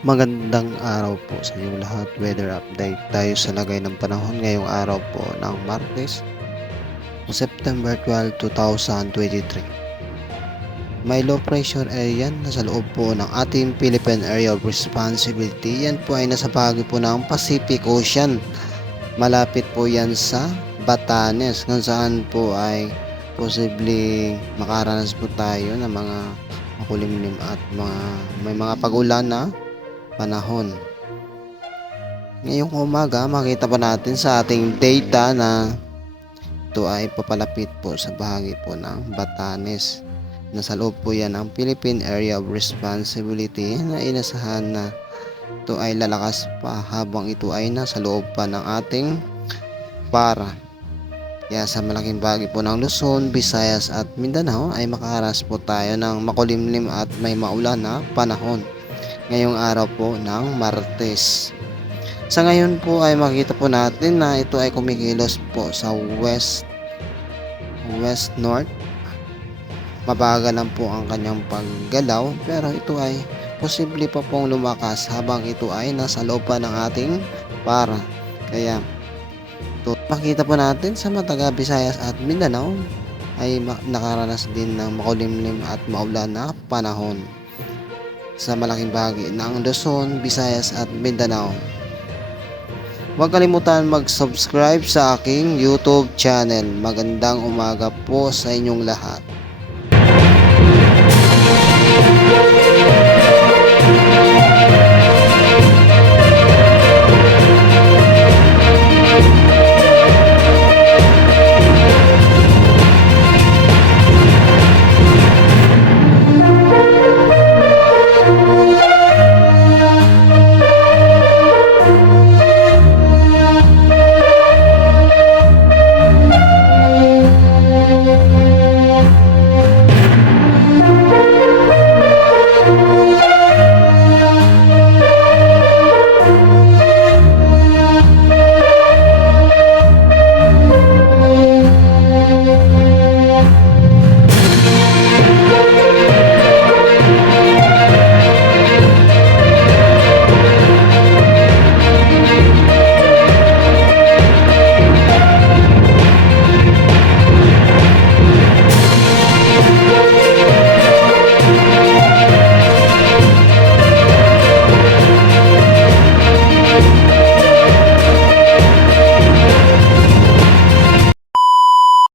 Magandang araw po sa inyong lahat. Weather update tayo sa lagay ng panahon ngayong araw po ng Martes, September 12, 2023. May low pressure area nasa loob po ng ating Philippine Area of Responsibility. Yan po ay nasa bahagi po ng Pacific Ocean. Malapit po yan sa Batanes, kung saan po ay posibleng makaranas po tayo ng mga makulimlim at may mga pag-ulan na panahon. Ngayong umaga, makita pa natin sa ating data na ito ay papalapit po sa bahagi po ng Batanes. Nasa loob po yan ang Philippine Area of Responsibility na inasahan na ito ay lalakas pa habang ito ay nasa loob pa ng ating para. Kaya sa malaking bahagi po ng Luzon, Visayas at Mindanao ay makakaras po tayo ng makulimlim at may maulan na panahon ngayong araw po ng Martes. Sa ngayon po ay makita po natin na ito ay kumikilos po sa west-north. Mabagal lang po ang kanyang paggalaw pero ito ay posible pa pong lumakas habang ito ay nasa loob pa ng ating para. Kaya ito, makita po natin sa Mataga, Visayas at Mindanao ay nakaranas din ng makulimlim at maulan na panahon. Sa malaking bahagi ng Luzon, Visayas at Mindanao. Huwag kalimutan mag-subscribe sa aking YouTube channel. Magandang umaga po sa inyong lahat.